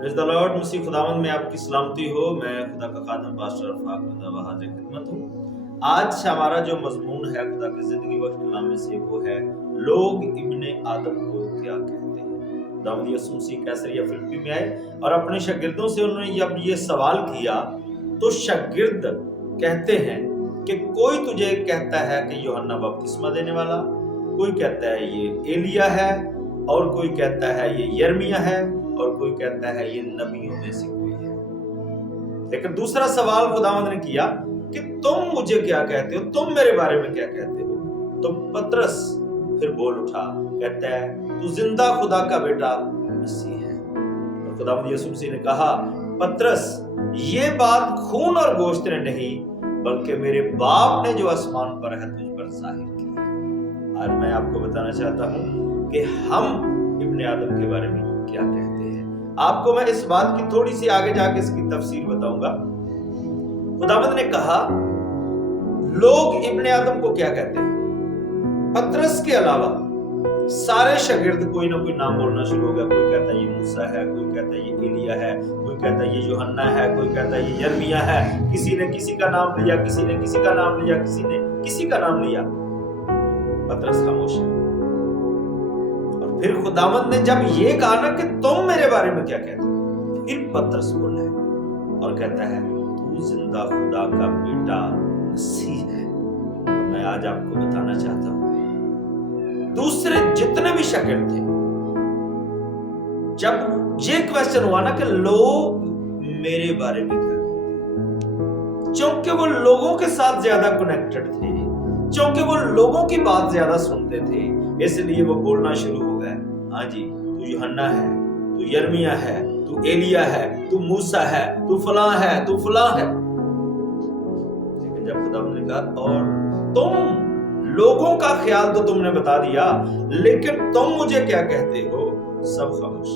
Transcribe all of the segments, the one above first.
Praise the Lord. मसीह खुदावंद में आपकी सलामती हो। मैं खुदा का खादम पास्टर अरफाक रज़ा हाज़िर खिदमत हूँ। आज हमारा जो मज़मून है खुदा के ज़िंदगी बख्श कलाम में से वो है, लोग इब्ने आदम को क्या कहते हैं। खुदावंद यीशु मसीह कैसरिया फिलिप्पी में आए और अपने शागिर्दों से उन्होंने जब ये सवाल किया तो शागिर्द कहते हैं कि कोई तुझे कहता है कि यूहन्ना बपतिस्मा देने वाला, कोई कहता है ये एलिया है, और कोई कहता है ये यिर्मयाह है, और कोई कहता है ये नबियों में से कोई है। लेकिन दूसरा सवाल खुदावंद ने किया कि तुम मुझे क्या कहते हो, तुम मेरे बारे में क्या कहते हो। तो पतरस फिर बोल उठा, कहता है तू जिंदा खुदा का बेटा मसीह है। और खुदावंद यीशु मसीह ने कहा, पतरस ये बात खून और गोश्त ने नहीं बल्कि मेरे बाप ने जो आसमान पर है तुझ पर जाहिर की है। आज मैं आपको बताना चाहता हूं कि हम इब्ने आदम के बारे में क्या कहते हैं। आपको मैं इस बात की थोड़ी सी आगे जाके इसकी तफसीर बताऊंगा। खुदावंद ने कहा लोग इब्ने आदम को क्या कहते हैं। पतरस के अलावा सारे शागिर्द कोई ना कोई नाम बोलना शुरू हो गया। कोई कहता है ये मूसा है, कोई कहता है ये एलिया है, कोई कहता है ये यूहन्ना है, कोई कहता है ये यिर्मयाह है। किसी ने किसी का नाम लिया, किसी ने किसी का नाम लिया, किसी ने किसी का नाम लिया। पतरस खामोश है। फिर खुदावंद ने जब ये कहा ना कि तुम मेरे बारे में क्या कहते हो, फिर पतरस बोला है और कहता है तू जिंदा खुदा का बेटा मसीह है। और मैं आज आपको बताना चाहता हूं, दूसरे जितने भी शागिर्द थे, जब ये क्वेश्चन हुआ ना कि लोग मेरे बारे में क्या कहते हैं, क्योंकि वो लोगों के साथ ज्यादा कनेक्टेड थे, क्योंकि वो लोगों की बात ज्यादा सुनते थे, इसलिए वो बोलना शुरू हो गए, हाँ जी तू यूहन्ना है, तू यिर्मयाह है, तू एलिया है, तू मूसा है, तू फलां है, तू फलां है। लेकिन जब खुदावंद ने कहा और तुम लोगों का ख्याल तो तुमने बता दिया, लेकिन तुम मुझे क्या कहते हो, सब खामोश।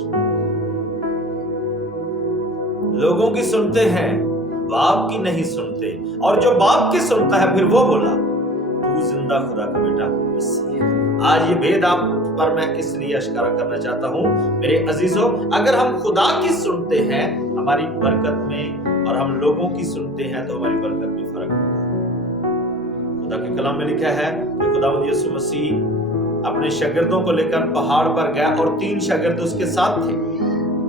लोगों की सुनते हैं, बाप की नहीं सुनते, और जो बाप की सुनता है फिर वो बोला तू जिंदा खुदा का बेटा मसीह है। आज ये भेद आप पर मैं इसलिए अश्कारा करना चाहता हूं मेरे अजीजों, अगर हम खुदा की सुनते हैं हमारी बरकत में, और हम लोगों की सुनते हैं तो हमारी बरकत में फर्क होगा। खुदा के कलाम में लिखा है कि खुदावंद यीशु मसीह अपने शागिर्दों को लेकर पहाड़ पर गया और 3 शागिर्द उसके साथ थे,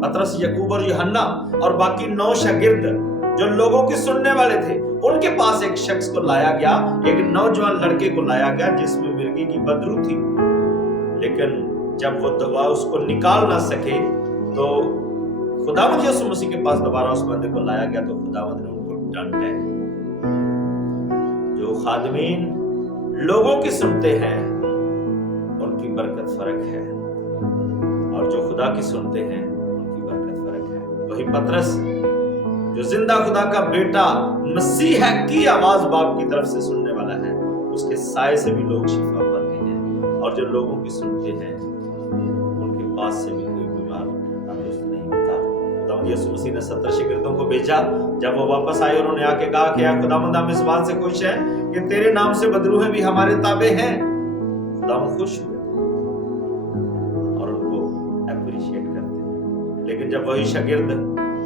पतरस, याकूब और यूहन्ना, और बाकी 9 शागिर्द जो लोगों की सुनने वाले थे। उनके पास एक शख्स को लाया गया, एक नौजवान लड़के को लाया गया जिसमें मिर्गी की बदबू थी। लेकिन जब वो दवा उसको निकाल ना सके तो खुदावंद यीशु मसीह के पास दोबारा उस बंदे को लाया गया, तो खुदावंद ने उनको डांटा। जो खादमीन लोगों की सुनते हैं उनकी बरकत फर्क है, और जो खुदा की सुनते हैं उनकी बरकत फर्क है। वही पतरस जो जिंदा खुदा का बेटा मसीह है की आवाज बाप की तरफ से सुनने वाला है, उसके साए से भी लोग शिफा पाते हैं, और जो लोगों की सुनते हैं उनके पास से भी कोई बीमार तंदुरुस्त नहीं होता। खुदावंद यीशु मसीह ने 70 शागिर्दों को भेजा। जब वो वापस आए उन्होंने आके कहा कि खुदावंद हम इस बात से खुश हैं कि तेरे नाम से बदरूहें भी हमारे ताबे हैं। खुदावंद खुश हुए और उनको अप्रिशिएट करते हैं। लेकिन जब वही शागिर्द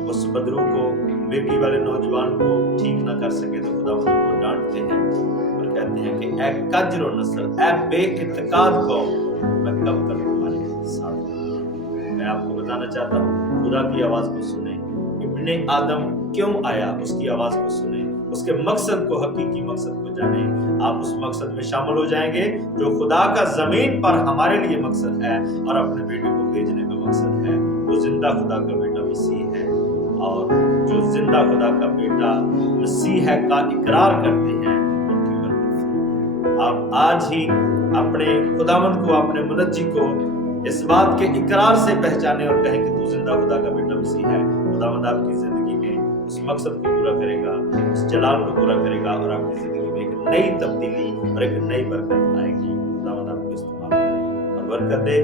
उस बदरू को, बेटी वाले नौजवान को ठीक ना कर सके तो खुदावंद उनको डांटते हैं और कहते हैं कि ऐ कजरो नस्ल, ऐ बेइत्तेकाद कौम, मैं कब तक तुम्हारे साथ हूं। मैं आपको बताना चाहता हूं, खुदा की आवाज को सुने। इब्ने आदम क्यों आया, उसकी आवाज को सुने, उसके मकसद को, हकीकी मकसद को जाने। आप उस मकसद में शामिल हो जाएंगे जो खुदा का जमीन पर हमारे लिए मकसद है और अपने बेटे को भेजने का मकसद है। वो जिंदा खुदा का बेटा मसीह है, और जो जिंदा खुदा का बेटा मसीह है का इकरार करते हैं उनकी बरकत है। आप आज ही अपने खुदावंद को, अपने मुनज्जी को इस बात के इकरार से पहचाने और कहें कि तू जिंदा खुदा का बेटा मसीह है। खुदावंद आपकी जिंदगी में उस मकसद को पूरा करेगा, उस जलाल को पूरा करेगा, और आपकी जिंदगी में एक नई तब्दीली और एक नई बरकत आएगी। खुदावंद आपको इस्तेमाल करे और बरकत दे।